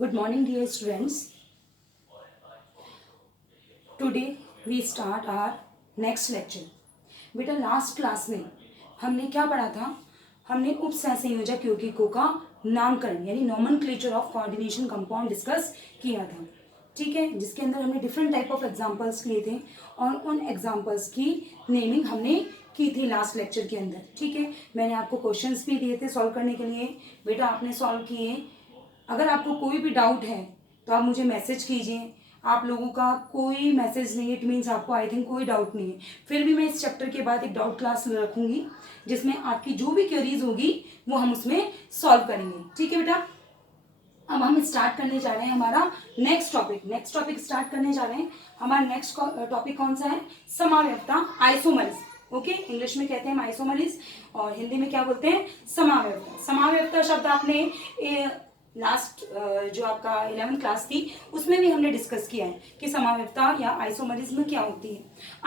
Good morning, dear students. Today we start our next lecture. बेटा last class में हमने क्या पढ़ा था? हमने उपसहसंयोजक यौगिकों का नामकरण यानी nomenclature of coordination compound discuss किया था, ठीक है, जिसके अंदर हमने डिफरेंट टाइप ऑफ एग्जांपल्स लिए थे और उन एग्जांपल्स की नेमिंग हमने की थी लास्ट लेक्चर के अंदर, ठीक है। मैंने आपको क्वेश्चंस भी दिए थे सॉल्व करने के लिए, बेटा आपने सॉल्व किए। अगर आपको कोई भी डाउट है तो आप मुझे मैसेज कीजिए। आप लोगों का कोई मैसेज नहीं, इट मीन्स आपको आई थिंक कोई डाउट नहीं है। फिर भी मैं इस चैप्टर के बाद एक डाउट क्लास रखूंगी जिसमें आपकी जो भी क्वेरीज होगी वो हम उसमें सॉल्व करेंगे, ठीक है बेटा। अब हम स्टार्ट करने जा रहे हैं हमारा नेक्स्ट टॉपिक स्टार्ट करने जा रहे हैं। हमारा नेक्स्ट टॉपिक कौन सा है? समावयवता, आइसोमर्स। ओके, इंग्लिश में कहते हैं हम आइसोमर्स और हिंदी में क्या बोलते हैं? समावयवता। समावयवता शब्द आपने लास्ट जो आपका 11th क्लास थी उसमें भी हमने डिस्कस किया है कि समावयवता या आइसोमरिज्म क्या होती है।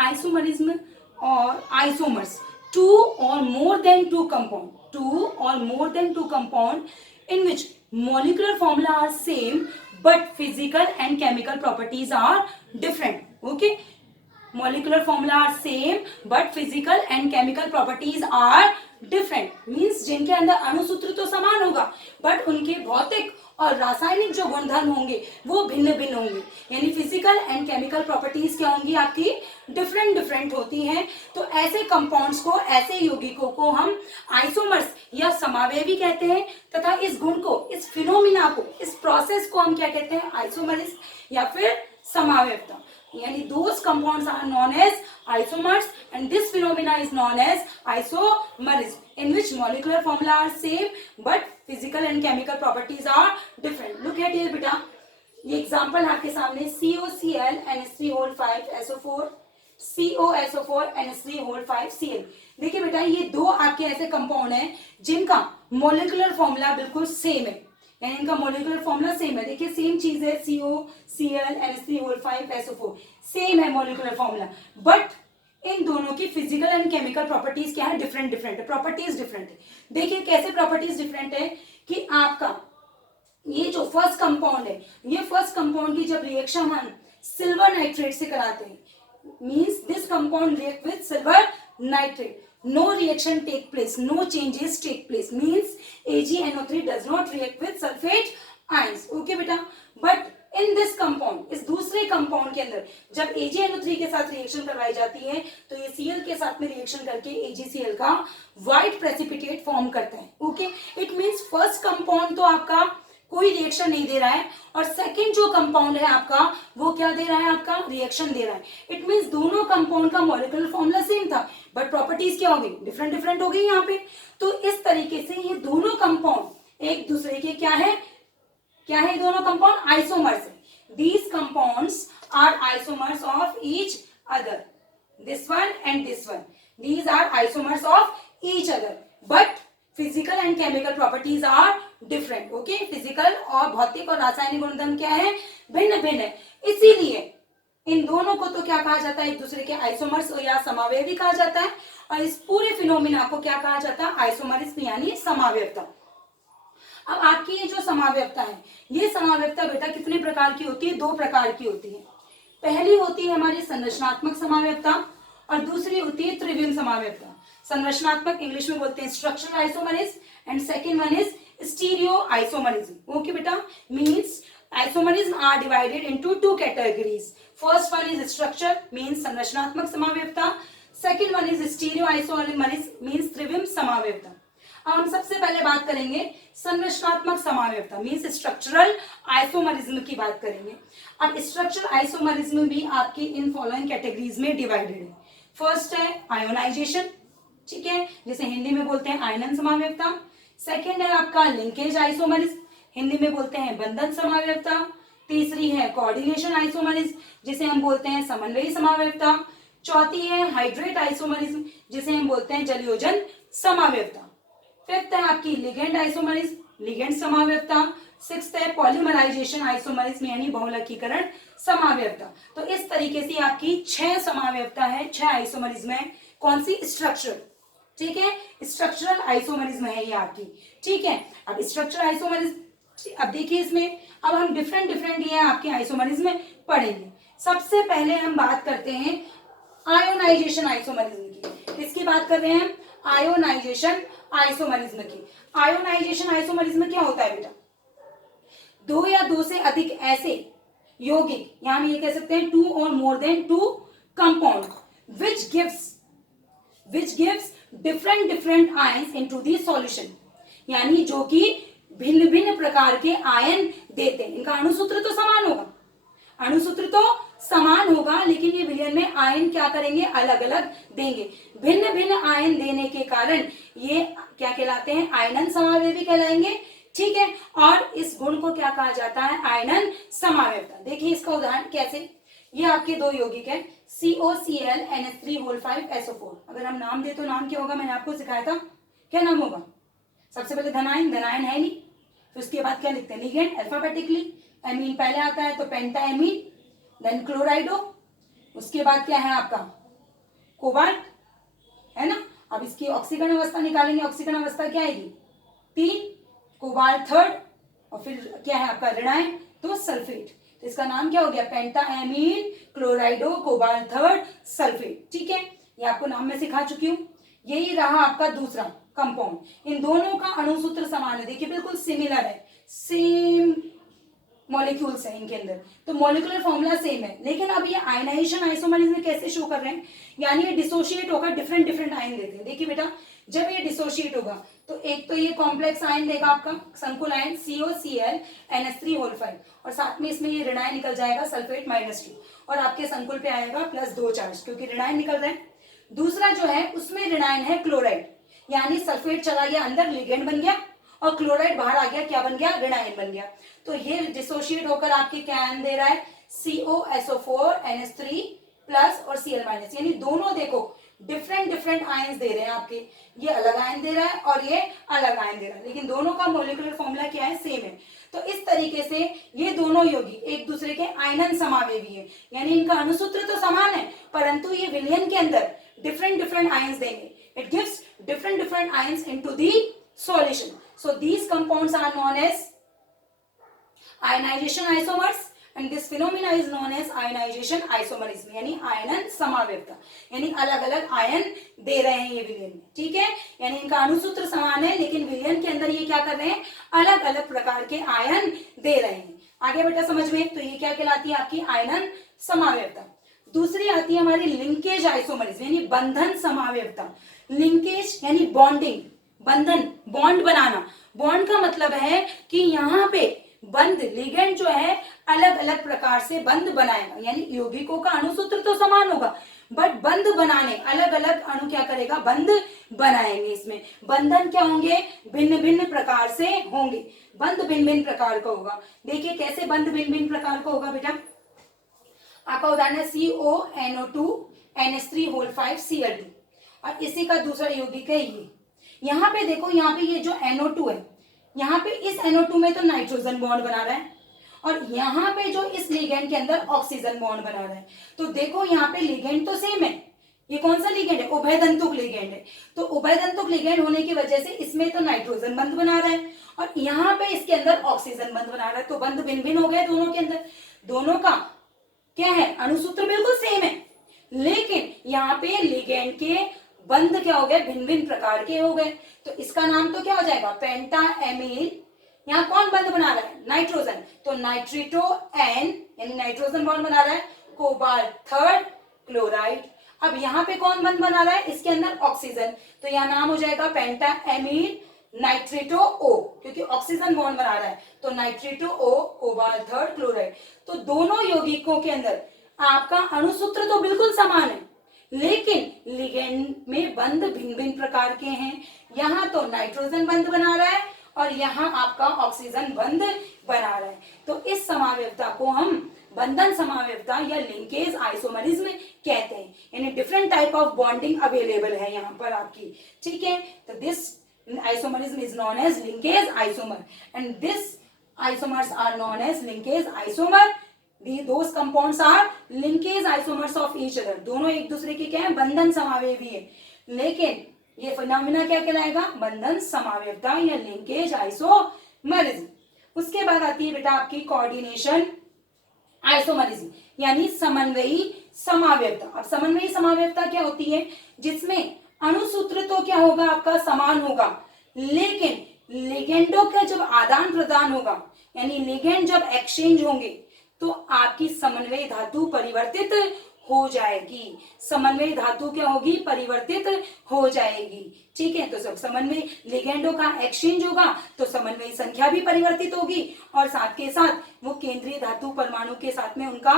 आइसोमरिज्म और आइसोमर्स, टू और more than two compound in which molecular formula are same but physical and chemical properties are different. Okay, molecular formula are same but physical and chemical properties are different means जिनके अंदर अणुसूत्र तो समान होगा but उनके भौतिक और रासायनिक जो गुणधर्म होंगे वो भिन्न भिन्न होंगे, यानी फिजिकल एंड केमिकल प्रॉपर्टीज क्या होंगी आपकी? डिफरेंट होती हैं। तो ऐसे कंपाउंड्स को, ऐसे यौगिकों को हम आइसोमर्स या समावयवी कहते हैं तथा इस गुण को, इस फिनोमिना को, इस प्रोसेस को हम क्या कहते हैं? आइसोमर्स या फिर समावयवता। यानी those compounds are known as isomers and this phenomena is known as isomerism in which molecular formula are same but physical and chemical properties are different. Look at here बेटा, ये एग्जांपल आपके सामने COCl NH3O5 SO4 COSO4 NH3O5 Cl। देखिए बेटा, ये दो आपके ऐसे कंपाउंड हैं जिनका मोलिकुलर फॉर्मूला बिल्कुल सेम है, यानी इनका मोलिकुलर फॉर्मूला सेम है। देखिए सेम चीज है, COCl NH3O5 SO4 सेम है मोलिकुलर फॉर्मूला, बट इन दोनों की फिजिकल एंड केमिकल प्रॉपर्टीज क्या है? डिफरेंट है, प्रॉपर्टीज डिफरेंट है। देखिए कैसे प्रॉपर्टीज डिफरेंट है कि आपका ये जो फर्स्ट कंपाउंड है, ये फर्स्ट कंपाउंड की जब रिएक्शन हम सिल्वर नाइट्रेट से कराते हैं, means this compound react with silver nitrate, no reaction take place, no changes take place, means AgNO3 does not react with sulfate ions. Okay बेटा, but in this compound, इस दूसरे compound के अंदर जब AgNO3 के साथ रिएक्शन करवाई जाती है तो ये Cl के साथ में रिएक्शन करके AgCl का व्हाइट प्रेसिपिटेट फॉर्म करता है। Okay, it means first compound तो आपका कोई रिएक्शन नहीं दे रहा है और सेकंड जो कंपाउंड है आपका वो क्या दे रहा है? आपका रिएक्शन दे रहा है। इट मींस दोनों कंपाउंड का मॉलिक्यूलर फॉर्मूला सेम था बट प्रॉपर्टीज क्या हो गई? डिफरेंट हो गई यहाँ पे। तो इस तरीके से ये दोनों कंपाउंड एक दूसरे के क्या है? दोनों कंपाउंड आइसोमर्स है। These compounds are isomers of each other, this one and this one, these are isomers of each other but physical and chemical properties are different. Okay, physical और भौतिक और रासायनिक गुणधर्म क्या है? भिन्न है। इसीलिए इन दोनों को तो क्या कहा जाता है? एक दूसरे के आइसोमर्स या समावयवी कहा जाता है और इस पूरे फिनोमिना को क्या कहा जाता है? आइसोमरिज्म यानी समावयवता। अब आपकी ये जो समावयवता है, ये समावयवता बेटा कितने प्रकार की होती है? दो प्रकार की होती है। पहली होती है हमारी संरचनात्मक समावयवता और दूसरी होती है त्रिविम समावयवता। संरचनात्मक इंग्लिश में बोलते हैं structural isomerism and second one is stereo isomerism. Okay बेटा, means isomerism are divided into two categories. First one is structure means संरचनात्मक समावयवता, second one is stereo isomerism means त्रिविम समावयवता। अब हम सबसे पहले बात करेंगे संरचनात्मक समावयवता मीन्स स्ट्रक्चरल आइसोमरिज्म की बात करेंगे। अब स्ट्रक्चरल आइसोमरिज्म भी आपकी इन फॉलोइंग कैटेगरीज में डिवाइडेड है। फर्स्ट है आयोनाइजेशन, ठीक है, जिसे हिंदी में बोलते हैं आयनन समावयवता। सेकेंड है आपका लिंकेज आइसोमरिज्म, हिंदी में बोलते हैं बंधन समावयवता। तीसरी है कोऑर्डिनेशन आइसोमरिज्म, जिसे हम बोलते हैं समन्वयी समावयवता। चौथी है हाइड्रेट आइसोमरिज्म, जिसे हम बोलते हैं जलयोजन समावयवता। फिफ्थ है आपकी लिगेंड आइसोमरिज्म, लिगेंड समावयवता। सिक्स्थ है पॉलीमराइजेशन आइसोमरिज्म यानी बहुलकीकरण समावयवता। तो इस तरीके से आपकी 6 समावयवता है, 6 आइसोमरिज्म है। कौन सी? स्ट्रक्चर, ठीक है, स्ट्रक्चरल आइसोमरिज्म है ये आपकी, ठीक है। अब स्ट्रक्चरल आइसोमरिज्म अब देखिए इसमें अब हम डिफरेंट डिफरेंट ये आपके आइसोमरिज्म में पढ़ेंगे। सबसे पहले हम बात करते हैं आयोनाइजेशन आइसोमरिज्म की। इसकी बात कर रहे हैं हम आयोनाइजेशन आइसोमरिज्म की। आयोनाइजेशन आइसोमरिज्म क्या होता है बेटा? दो या दो से अधिक ऐसे यौगिक, या हम ये कह सकते हैं टू और more than two compound which gives different ions into the solution, यानी जो कि भिन्न भिन्न प्रकार के आयन देते हैं। इनका अणुसूत्र तो समान होगा, अणुसूत्र तो समान होगा, लेकिन ये विलयन में आयन क्या करेंगे? अलग अलग देंगे। भिन्न भिन्न आयन देने के कारण ये क्या कहलाते हैं? आयनन समावेवी कहलाएंगे। ठीक है, और इस गुण को क्या कहा जाता है? आयनन समावेवता। देखिए इसका उदाहरण कैसे, ये आपके दो यौगिक है COCl NH3O5SO4। अगर हम नाम दे तो नाम क्या होगा? मैंने आपको सिखाया था, क्या नाम होगा? सबसे पहले धनायन, धनायन है नहीं, फिर उसके बाद क्या लिखते हैं? Ligand alphabetically. एमीन पहले आता है तो पेंटा एमीन, देन क्लोराइडो, उसके बाद क्या है आपका? कोबाल्ट, है ना। अब इसकी ऑक्सीकरण अवस्था निकालेंगे, ऑक्सीकरण अवस्था क्या आएगी? 3, कोबाल्ट थर्ड, और फिर क्या है आपका? ऋणायन, तो सल्फेट। तो इसका नाम क्या हो गया? पेंटा एमीन क्लोराइडो कोबाल्ट थर्ड सल्फेट। ठीक है, ये आपको नाम में सिखा चुकी हूं। यही रहा आपका दूसरा कंपाउंड। इन दोनों का अणुसूत्र समान है, देखिए बिल्कुल सिमिलर है, सेम मॉलिक्यूल्स है इनके अंदर, तो मॉलिक्यूलर फॉर्मूला सेम है। लेकिन अब ये आयनाइजेशन आइसोमरिज्म कैसे शो कर रहे हैं? यानी ये डिसोशिएट होकर डिफरेंट डिफरेंट आयन देते हैं। देखिए बेटा, जब ये डिसोशिएट होगा तो एक तो ये कॉम्प्लेक्स आयन देगा आपका, संकुल आयन COCl NH3O5, और साथ में इसमें ये ऋणायन निकल जाएगा सल्फेट -2, और आपके संकुल पे आएगा +2 चार्ज, क्योंकि ऋणायन निकल रहे हैं। दूसरा जो है उसमें ऋणायन है क्लोराइड, यानी सल्फेट चला गया अंदर, लिगेंड बन गया, और क्लोराइड बाहर आ गया, क्या बन गया? ऋणायन बन गया। तो ये डिसोशिएट होकर आपके क्या आयन दे रहा है? COSO4 NH3 प्लस और Cl माइनस, यानी दोनों देखो डिफरेंट डिफरेंट आयन्स दे रहे हैं आपके। ये अलग आयन दे रहा है और ये अलग आयन दे रहा है, लेकिन दोनों का मॉलिक्यूलर फॉर्मूला क्या है? सेम है। तो इस तरीके से ये दोनों यौगिक एक दूसरे के आयनन समावेवी है, यानी इनका अणुसूत्र तो समान है, परंतु ये विलयन के अंदर डिफरेंट डिफरेंट आयन्स देंगे। It gives different different ions into the solution. So these compounds are known as ionization isomers, and this phenomena is known as ionization isomerism, यानी आयनन समावेवता, यानी अलग अलग आयन दे रहे हैं ये विलयन में। ठीक है, यानी इनका अणुसूत्र समान है, लेकिन विलयन के अंदर ये क्या कर रहे हैं? अलग अलग प्रकार के आयन दे रहे हैं। आगे बेटा समझ में, तो ये क्या कहलाती है? आपकी आयनन समावेवता। दूसरी आती है हमारी लिंकेज आइसोमरिज्म, यानी बंधन समावेवता। लिंकेज यानी बॉन्डिंग, बंधन, बॉन्ड बनाना। बॉन्ड का मतलब है कि यहाँ पे बंध, लिगेंड जो है अलग अलग प्रकार से बंध बनाएगा, यानी यौगिकों का अणुसूत्र तो समान होगा, बट बंध बनाने अलग अलग अणु क्या करेगा? बंध बनाएंगे। इसमें बंधन क्या होंगे? भिन्न भिन्न प्रकार से होंगे, बंध भिन्न भिन्न प्रकार का होगा। देखिए कैसे बंध भिन्न भिन्न प्रकार का होगा बेटा। आपका उदाहरण है CONO2 NH3O5Cl2, और इसी का दूसरा यौगिक है ये। यहाँ पे देखो, यहाँ पे ये जो NO2 है, यहाँ पे इस NO2 में तो नाइट्रोजन बॉन्ड बना रहा है, और यहाँ पे जो इस लिगेंड के अंदर ऑक्सीजन बॉन्ड बना रहा है। तो देखो यहाँ पे लिगेंड तो सेम है, ये कौन सा लिगेंड है? उभयदंतुक लिगेंड है। तो उभयदंतुक लिगेंड होने की वजह से इसमें तो नाइट्रोजन बंध बना रहा है, और यहाँ पे इसके अंदर ऑक्सीजन बंध बना रहा है, तो बंध भिन्न भिन्न हो गए दोनों के अंदर। दोनों का क्या है? अणुसूत्र बिल्कुल सेम है, लेकिन यहाँ पे लिगेंड के बंध क्या हो गए? भिन्न भिन्न प्रकार के हो गए। तो इसका नाम तो क्या हो जाएगा? पेंटा एमीन। यहाँ कौन बंध बना रहा है? नाइट्रोजन, तो नाइट्रिटो एन, यानी नाइट्रोजन बॉन्ड बना रहा है, कोबाल्ट थर्ड क्लोराइड। अब यहाँ पे कौन बंध बना रहा है? इसके अंदर ऑक्सीजन, तो यहाँ नाम हो जाएगा पेंटा एमीन नाइट्रिटो O, क्योंकि ऑक्सीजन बॉन्ड बना रहा है, तो नाइट्रिटो O कोबाल्ट थर्ड क्लोराइड। तो दोनों यौगिकों के अंदर आपका अणुसूत्र तो बिल्कुल समान है, लेकिन लिगेंड में बंध भिन्न भिन्न प्रकार के हैं। यहाँ तो नाइट्रोजन बंध बना रहा है और यहाँ आपका ऑक्सीजन बंध बना रहा है। तो इस समावेवता को हम बंधन समावेवता या लिंकेज आइसोमरिज्म कहते हैं, यानी different type of bonding available है यहाँ पर आपकी। ठीक है, तो this isomerism is known as linkage isomer, and this isomers are known as linkage isomer. Those compounds are linkage isomers of each other. दोनों एक दूसरे के क्या है? बंधन समावेवी है, लेकिन ये फिनोमिना क्या कहलाएगा? बंधन समावेवता या लिंकेज आइसोमरिज्म। उसके बाद आती है बेटा आपकी कोऑर्डिनेशन आइसोमरिज्म, यानी समन्वयी समावयवता। अब समन्वयी समावयवता क्या होती है, जिसमें अणुसूत्र तो क्या होगा आपका समान होगा, लेकिन लिगेंडों का जब आदान प्रदान होगा, यानी लिगेंड जब एक्सचेंज होंगे, तो आपकी समन्वय धातु परिवर्तित हो जाएगी। समन्वय धातु क्या होगी, परिवर्तित हो जाएगी। ठीक है, तो जब समन्वय लिगेंडों का एक्सचेंज होगा तो समन्वय संख्या भी परिवर्तित होगी, और साथ के साथ वो केंद्रीय धातु परमाणु के साथ में उनका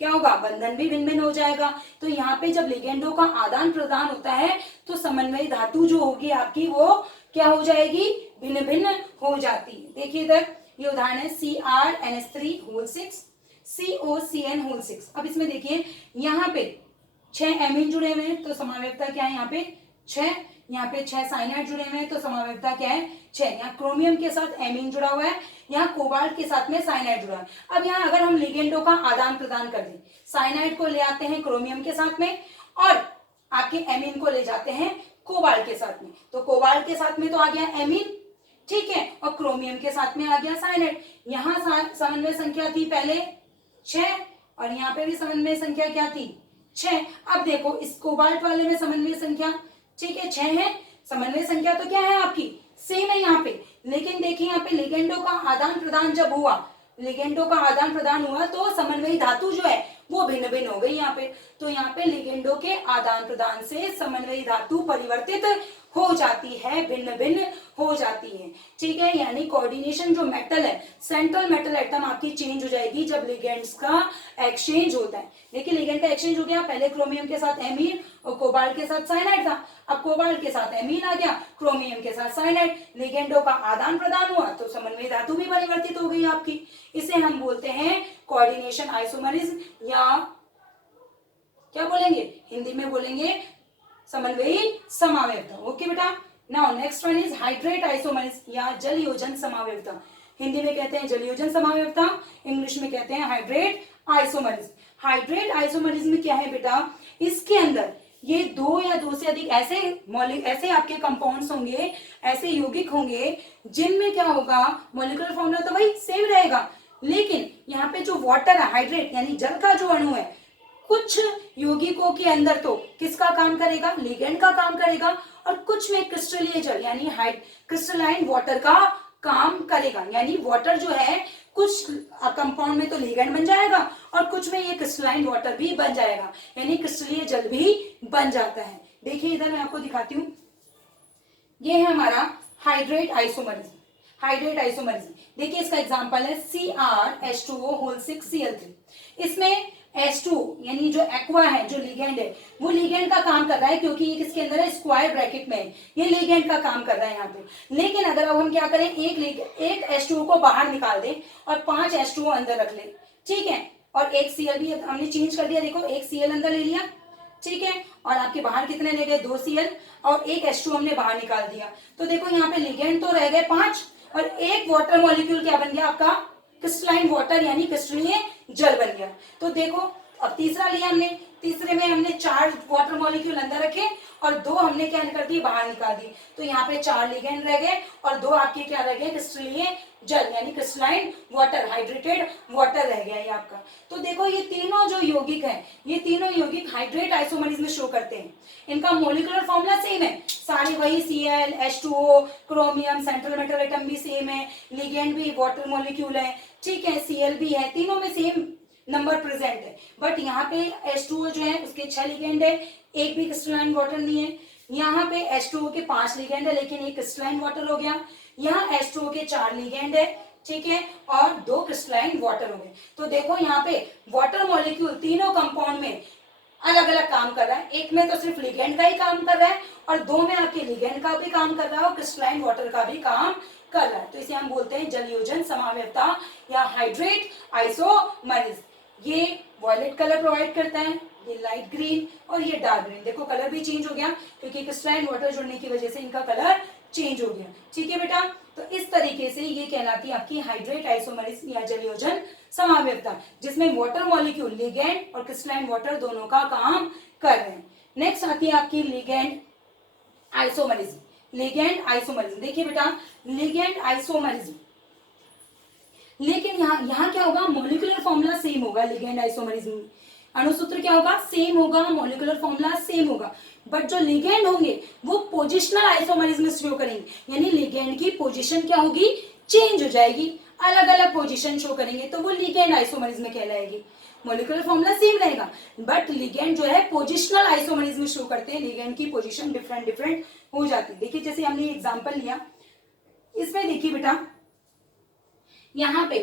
क्या होगा, बंधन भी भिन्न भिन्न हो जाएगा। तो यहाँ पे जब लिगेंडों का आदान प्रदान होता है तो समन्वय धातु जो होगी आपकी वो क्या हो जाएगी, भिन्न भिन्न हो जाती है। देखिए इधर ये उदाहरण है CrNH3 COCN होल 6। अब इसमें देखिए यहाँ पे 6 एमीन जुड़े हुए हैं तो समावयवता क्या है, यहाँ पे 6, यहाँ पे 6 साइनाइड जुड़े हुए हैं तो समावयवता क्या है, 6। यहाँ क्रोमियम के साथ एमीन जुड़ा हुआ है, यहाँ कोबाल्ट के साथ में साइनाइड जुड़ा है। अब यहाँ अगर हम लिगेंडों का आदान प्रदान कर दें, साइनाइड को ले आते हैं क्रोमियम के साथ में और आपके एमीन को ले जाते हैं कोबाल्ट के साथ में, तो कोबाल्ट के साथ में तो आ गया एमीन, ठीक है, और क्रोमियम के साथ में आ गया साइनाइड। यहाँ समन्वय संख्या थी पहले 6 और यहाँ पे भी समन्वय संख्या क्या थी, 6। अब देखो इस कोबाल्ट वाले में समन्वय संख्या ठीक है 6 है, समन्वय संख्या तो क्या है आपकी सेम है यहाँ पे, लेकिन देखिए यहाँ पे लिगेंडों का आदान प्रदान जब हुआ, लिगेंडों का आदान प्रदान हुआ तो समन्वयी धातु जो है वो भिन्न भिन्न हो गई यहाँ पे। तो यहाँ पे लिगेंडों के आदान प्रदान से समन्वयी धातु परिवर्तित हो जाती है, भिन्न भिन्न हो जाती है। ठीक है, यानी कोऑर्डिनेशन जो मेटल है, सेंट्रल मेटल एटम आपकी चेंज हो जाएगी जब लिगेंड्स का एक्सचेंज होता है। देखिए लिगेंड का एक्सचेंज हो गया, पहले क्रोमियम के साथ एमीन और कोबाल्ट के साथ साइनाइड था, अब कोबाल्ट के साथ एमीन आ गया, क्रोमियम के साथ साइनाइड, लिगेंडों का आदान प्रदान हुआ तो समन्वयी धातु भी परिवर्तित हो गई आपकी। इसे हम बोलते हैं कोऑर्डिनेशन आइसोमरिज्म, या क्या बोलेंगे, हिंदी में बोलेंगे समन्वयी समावयवता। ओके बेटा, now next one is hydrate isomerism या जल योजन समावयवता। हिंदी में कहते हैं जल योजन समावयवता, इंग्लिश में कहते हैं हाइड्रेट आइसोमरिज्म। हाइड्रेट आइसोमरिज्म क्या है बेटा, इसके अंदर ये 2 या 2 से अधिक ऐसे आपके कंपाउंड्स होंगे, ऐसे यौगिक होंगे जिनमें क्या होगा, मॉलिक्यूलर फॉर्मूला तो भाई सेम रहेगा, लेकिन यहाँ पे जो वाटर है, हाइड्रेट यानी जल का जो अणु है, कुछ यौगिकों के अंदर तो किसका काम करेगा, लिगेंड का काम करेगा, और कुछ में क्रिस्टलीय जल यानी क्रिस्टलाइन वाटर का काम करेगा। यानी वाटर जो है कुछ कंपाउंड में तो लिगेंड बन जाएगा और कुछ में ये क्रिस्टलाइन वाटर भी बन जाएगा, यानी क्रिस्टलीय जल भी बन जाता है। देखिए इधर मैं आपको दिखाती हूँ, ये है हमारा हाइड्रेट आइसोमरिज्म। हाइड्रेट आइसोमरिज्म देखिए इसका एग्जांपल है CrH2O होल 6Cl3। इसमें H2 यानी जो एक्वा है, जो लिगेंड है, वो लिगेंड का काम कर रहा है क्योंकि ये किसके अंदर है, स्क्वायर ब्रैकेट में है, ये लिगेंड का काम कर रहा है यहाँ पे। लेकिन अगर अब हम क्या करें, एक H2O को बाहर निकाल दें और 5 H2O अंदर रख लें, ठीक है, और एक Cl भी हमने चेंज कर दिया, देखो एक Cl अंदर ले लिया, ठीक है, और आपके बाहर कितने ले गए, 2 Cl और एक H2O हमने बाहर निकाल दिया, तो देखो यहाँ पे लिगेंड तो रह गए 5 और एक वाटर मॉलिक्यूल क्या बन गया आपका, क्रिस्टलाइन वाटर यानी क्रिस्टलीय जल बन गया। तो देखो अब तीसरा लिया हमने, तीसरे में हमने 4 वाटर मॉलिक्यूल अंदर रखे और 2 हमने क्या कर दिए, बाहर निकाल दिए, तो यहाँ पे 4 लिगेंड रह गए और 2 आपके क्या रह गए, क्रिस्टलीय जल यानी क्रिस्टलाइन वाटर, हाइड्रेटेड वाटर रह गया ये आपका। तो देखो ये तीनों जो यौगिक हैं, ये तीनों यौगिक हाइड्रेट आइसोमरिज्म में शो करते हैं। इनका मोलिकुलर फॉर्मूला सेम है, सारे वही Cl, H2O, chromium, central metal atom भी सेम है, लिगेंड भी वाटर मॉलिक्यूल है, ठीक है, Cl भी है, तीनों में सेम नंबर प्रेजेंट है। बट यहाँ पे H2O जो है उसके 6 लिगेंड है, एक भी क्रिस्टलाइन वाटर नहीं है। यहाँ पे H2O के 5 लिगेंड है लेकिन एक क्रिस्टलाइन वाटर हो गया। यहाँ H2O के 4 लिगेंड है, ठीक है, और 2 क्रिस्टलाइन वाटर हो गए। तो देखो यहाँ पे वाटर मॉलिक्यूल तीनों कंपाउंड में अलग अलग काम कर रहा है, एक में तो सिर्फ लिगेंड का ही काम कर रहा है और 2 में आपके लिगेंड का भी काम कर रहा है और क्रिस्टलाइन वाटर का भी काम कर रहा है। तो इसे हम बोलते हैं जल योजन समावयवता या हाइड्रेट आइसोमरिज्म। ये वॉयलेट कलर प्रोवाइड करता है, ये लाइट ग्रीन और ये डार्क ग्रीन। देखो कलर भी चेंज हो गया क्योंकि क्रिस्टलाइन वाटर जुड़ने की वजह से इनका कलर चेंज हो गया, ठीक है बेटा। तो इस तरीके से ये कहलाती है आपकी हाइड्रेट आइसोमरिज्म या जल योजन समावयवता, जिसमें वाटर मॉलिक्यूल लिगेंड और क्रिस्टलाइन वाटर दोनों का काम कर रहे हैं। नेक्स्ट आती है आपकी लिगेंड आइसोमरिज्म। लिगेंड आइसोमरिज्म देखिए बेटा, लिगेंड आइसोमरिज्म लेकिन यहाँ क्या होगा, मॉलिक्यूलर फॉर्मूला सेम होगा लिगेंड आइसोमरिज्म में, अणुसूत्र क्या होगा, सेम होगा, मॉलिक्यूलर फॉर्मूला सेम होगा, बट जो लिगेंड होंगे वो पोजिशनल आइसोमरिज्म शो करेंगे, यानी लिगेंड की पोजीशन क्या होगी, चेंज हो जाएगी, अलग अलग पोजीशन शो करेंगे, तो वो लिगेंड आइसोमरिज्म कहलाएगी। मॉलिक्यूलर फॉर्मूला सेम रहेगा बट लिगेंड जो है पोजिशनल आइसोमरिज्म शो करते हैं, लिगेंड की पोजीशन डिफरेंट डिफरेंट हो जाती है। देखिए जैसे हमने एग्जांपल लिया, इसमें देखिए बेटा यहाँ पे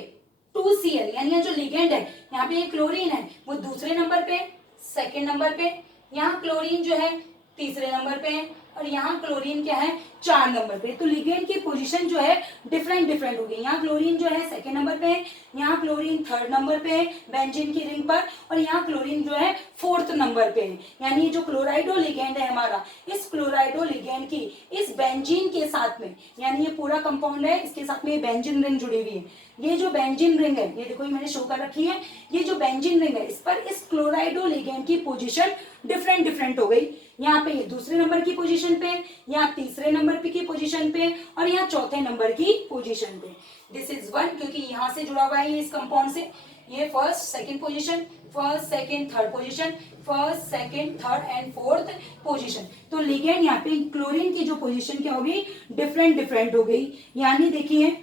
2Cl यानी जो लिगेंड है, यहाँ पे ये क्लोरीन है वो दूसरे नंबर पे, सेकेंड नंबर पे, यहाँ क्लोरीन जो है तीसरे नंबर पे है, और यहाँ क्लोरीन क्या है 4 नंबर पे। तो लिगेंड की पोजीशन जो है डिफरेंट डिफरेंट होगी, यहाँ क्लोरीन जो है सेकेंड नंबर पे है, यहाँ क्लोरीन थर्ड नंबर पे है बेंजीन की रिंग पर, और यहाँ क्लोरीन जो है फोर्थ नंबर पे है। यानी जो क्लोराइडो लिगेंड है हमारा, इस क्लोराइडो लिगेंड की इस बेंजीन के साथ में, यानी ये पूरा कंपाउंड है, इसके साथ में बेंजीन रिंग जुड़ी हुई है, ये जो बेंजीन रिंग है ये देखो ये मैंने शो कर रखी है, ये जो बेंजीन रिंग है इस पर इस क्लोराइडो लिगेंड की पोजीशन डिफरेंट डिफरेंट हो गई। यहाँ पे ये दूसरे नंबर की पोजीशन पे, यहाँ तीसरे नंबर पे की पोजीशन पे, और यहाँ चौथे नंबर की पोजीशन पे। दिस इज वन, क्योंकि यहाँ से जुड़ा हुआ है इस कंपाउंड से, ये first second position, first second third position, first second third and fourth position. तो लिगेंड यहाँ पे क्लोरीन की जो पोजीशन क्या होगी, डिफरेंट डिफरेंट हो गई। यानी देखिए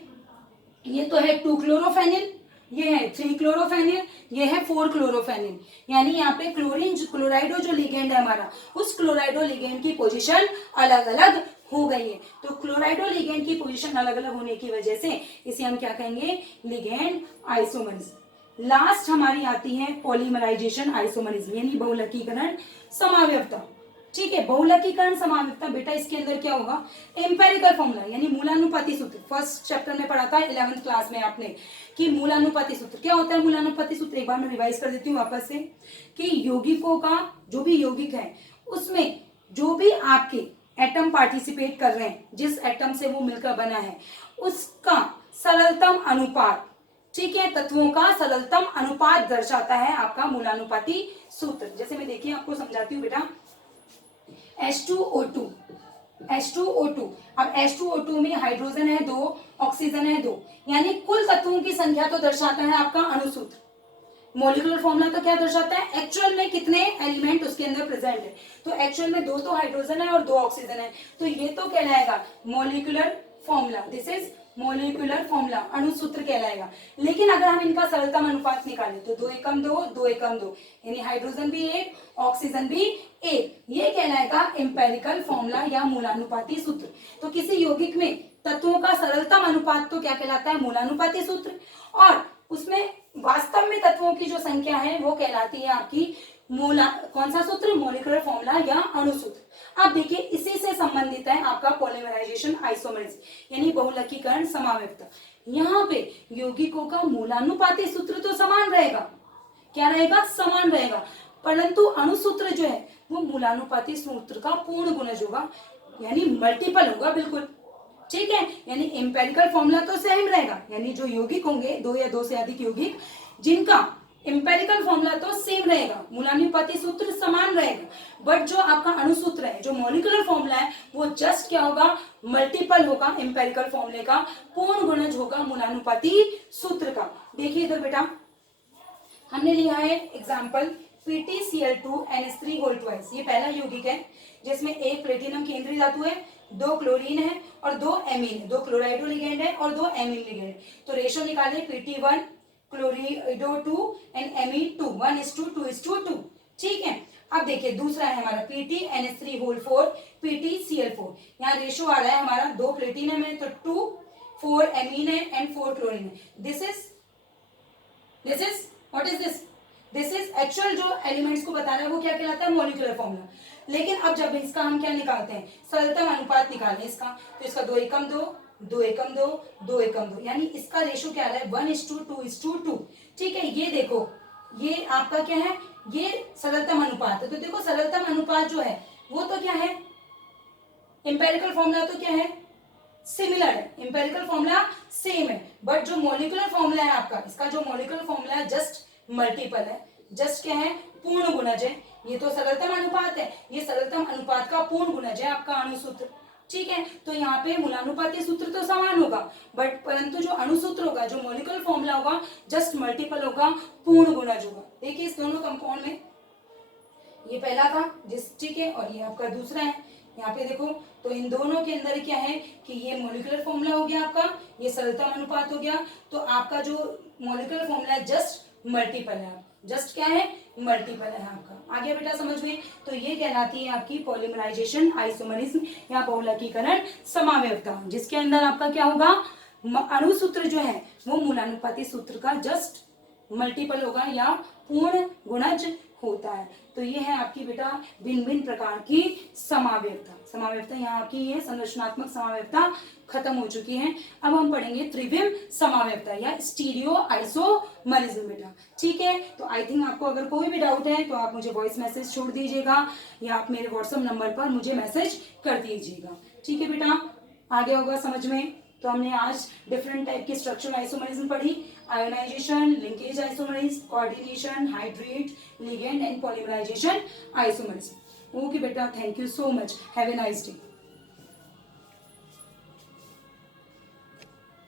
ये तो है 2 क्लोरोफेनिल, ये है 3 क्लोरोफेनिल, ये है 4 क्लोरोफेनिल। यानी यहाँ पे क्लोरीन क्लोराइडो जो लिगेंड है हमारा, उस क्लोराइडो लिगेंड की पोजीशन अलग अलग हो गई है। तो क्लोराइडो लिगेंड की पोजीशन अलग अलग होने की वजह से इसे हम क्या कहेंगे, लिगेंड आइसोमरिज्म। लास्ट हमारी आती है पॉलीमराइजेशन आइसोमरिज्म, यानी बहुलकीकरण समावयवता। ठीक है, बहुलकीकरण समावयवता बेटा इसके अंदर क्या होगा, एम्पेरिकल फॉर्मूला यानी मूलानुपाती सूत्र, फर्स्ट चैप्टर में पढ़ा था 11th क्लास में आपने कि मूलानुपाती सूत्र क्या होता है। मूलानुपाती सूत्र एक बार मैं रिवाइज कर देती हूँ वापस से, कि यौगिकों का जो भी यौगिक है उसमें जो भी आपके एटम पार्टिसिपेट कर रहे हैं, जिस एटम से वो मिलकर बना है उसका सरलतम अनुपात, ठीक है, तत्वों का सरलतम अनुपात दर्शाता है आपका मूलानुपाती सूत्र। जैसे मैं देखिए आपको समझाती हूँ बेटा, H2O2, H2O2, अब H2O2 में हाइड्रोजन है 2, ऑक्सीजन है 2, यानी कुल तत्वों की संख्या तो दर्शाता है आपका अणुसूत्र। मॉलिक्यूलर फॉर्मूला तो क्या दर्शाता है, एक्चुअल में कितने एलिमेंट उसके अंदर प्रेजेंट है। तो एक्चुअल में 2 तो हाइड्रोजन है और 2 ऑक्सीजन है, तो ये तो कहलाएगा molecular formula, this is molecular formula, अणुसूत्र कहलाएगा। लेकिन अगर हम इनका सरलतम अनुपात निकालें तो 2 एकम 2, 2 एकम 2, यानी हाइड्रोजन भी 1, ऑक्सीजन भी 1, ये कहलाएगा एम्पेरिकल फॉर्मूला या मूलानुपाती सूत्र। तो किसी यौगिक में तत्वों का सरलतम अनुपात तो क्या कहलाता है, मूलानुपाती सूत्र, और उसमें वास्तव में तत्वों की जो संख्या है वो कहलाती है आपकी कौन सा सूत्र, मॉलिक्यूलर फॉर्मूला या अणुसूत्र। अब देखिए इसी से संबंधित है आपका पॉलीमराइजेशन आइसोमरिज्म यानी बहुलकीकरण समावयवता। यहाँ पे यौगिकों का मूलानुपाती सूत्र तो समान रहेगा, क्या रहेगा, समान रहेगा, परंतु अणुसूत्र जो है वो मूलानुपाती सूत्र का पूर्ण गुणज होगा, यानी मल्टीपल होगा, बिल्कुल ठीक है। यानी एम्पेरिकल फॉर्मूला तो सेम रहेगा, यानी जो यौगिक होंगे 2 या 2 से अधिक यौगिक जिनका एम्पेरिकल फॉर्मूला तो सेम रहेगा, मूलानुपाती सूत्र समान रहेगा, बट जो आपका अणुसूत्र है, जो मॉलिक्यूलर फॉर्मूला है, वो जस्ट क्या होगा, मल्टीपल होगा एम्पेरिकल फॉर्मूले का, पूर्ण गुणज होगा मूलानुपाती सूत्र का। देखिए इधर बेटा हमने लिया है एग्जाम्पल PtCl2NH3 ये पहला यौगिक है जिसमें एक प्लेटिनम केंद्रीय धातु है, 2 क्लोरीन है और 2 एमीन है, 2 क्लोराइडो लिगेंड है और 2 एमीन लिगेंड है। तो रेशो निकाले Pt1 क्लोरिडो 2 एंड एमीन 2, 1:2:2, ठीक है। अब देखिए दूसरा है हमारा PtNH3 PtCl4, यहाँ रेशो आ रहा है हमारा 2 प्लेटिनम है तो 2, 4 एमीन है एंड 4 क्लोरीन है। This is what is this, this is actual जो एलिमेंट्स को बता रहा है वो क्या कहलाता है, मॉलिक्यूलर फॉर्मूला। लेकिन अब जब इसका हम क्या निकालते हैं, सरलतम अनुपात निकालें इसका, तो इसका 2 एकम 2, 2 एकम 2, 2 एकम 2, यानी इसका रेशो क्या आ रहा है 1:2:2, ठीक है। ये देखो ये आपका क्या है, ये सरलतम अनुपात है। तो देखो सरलतम अनुपात जो है वो तो क्या है, एम्पेरिकल फॉर्मूला तो क्या है, सिमिलर है, एम्पेरिकल फॉर्मूला सेम है, बट जो मॉलिक्यूलर फॉर्मूला है आपका, इसका जो मॉलिक्यूलर फॉर्मूला है जस्ट मल्टीपल है, जस्ट क्या है, पूर्ण गुणज है। ये तो सरलतम अनुपात है, ये सरलतम अनुपात का पूर्ण गुणज है आपका अणुसूत्र, ठीक है, तो यहाँ पे मूलानुपाती सूत्र तो समान होगा, बट परंतु जो अणुसूत्र होगा, जो मॉलिक्यूलर फॉर्मूला होगा, जस्ट मल्टीपल होगा, पूर्ण गुणज होगा। देखिए इस दोनों कंपाउंड में ये पहला था जिस, ठीक है, और ये आपका दूसरा है। यहाँ पे देखो तो इन दोनों के अंदर क्या है कि ये मॉलिक्यूलर फॉर्मूला हो गया आपका, ये सरलता अनुपात हो गया, तो आपका जो मॉलिक्यूलर फॉर्मूला है जस्ट मल्टीपल है, जस्ट क्या है, मल्टीपल है आपका। आ गया बेटा समझ में? तो ये कहलाती है आपकी पॉलीमराइजेशन, आइसोमरिज्म या बहुलकीकरण समावयवता, जिसके अंदर आपका क्या होगा, अणुसूत्र जो है वो मूलानुपाती सूत्र का जस्ट मल्टीपल होगा या पूर्ण गुणज होता है। तो ये है आपकी बेटा भिन्न भिन्न प्रकार की समावयवता। समावयवता यहाँ आपकी ये संरचनात्मक समावयवता खत्म हो चुकी है। अब हम पढ़ेंगे त्रिविम समावयवता या स्टीरियो आइसोमरिज्म बेटा, ठीक है। तो आई थिंक आपको अगर कोई भी डाउट है तो आप मुझे वॉइस मैसेज छोड़ दीजिएगा या आप मेरे व्हाट्सएप नंबर पर मुझे मैसेज कर दीजिएगा, ठीक है बेटा। आ गया होगा समझ में? तो हमने आज डिफरेंट टाइप की स्ट्रक्चरल आइसोमरिज्म पढ़ी, ionization, linkage isomerism, coordination, hydrate, ligand and polymerization isomerism. Okay बेटा, thank you so much, have a nice day.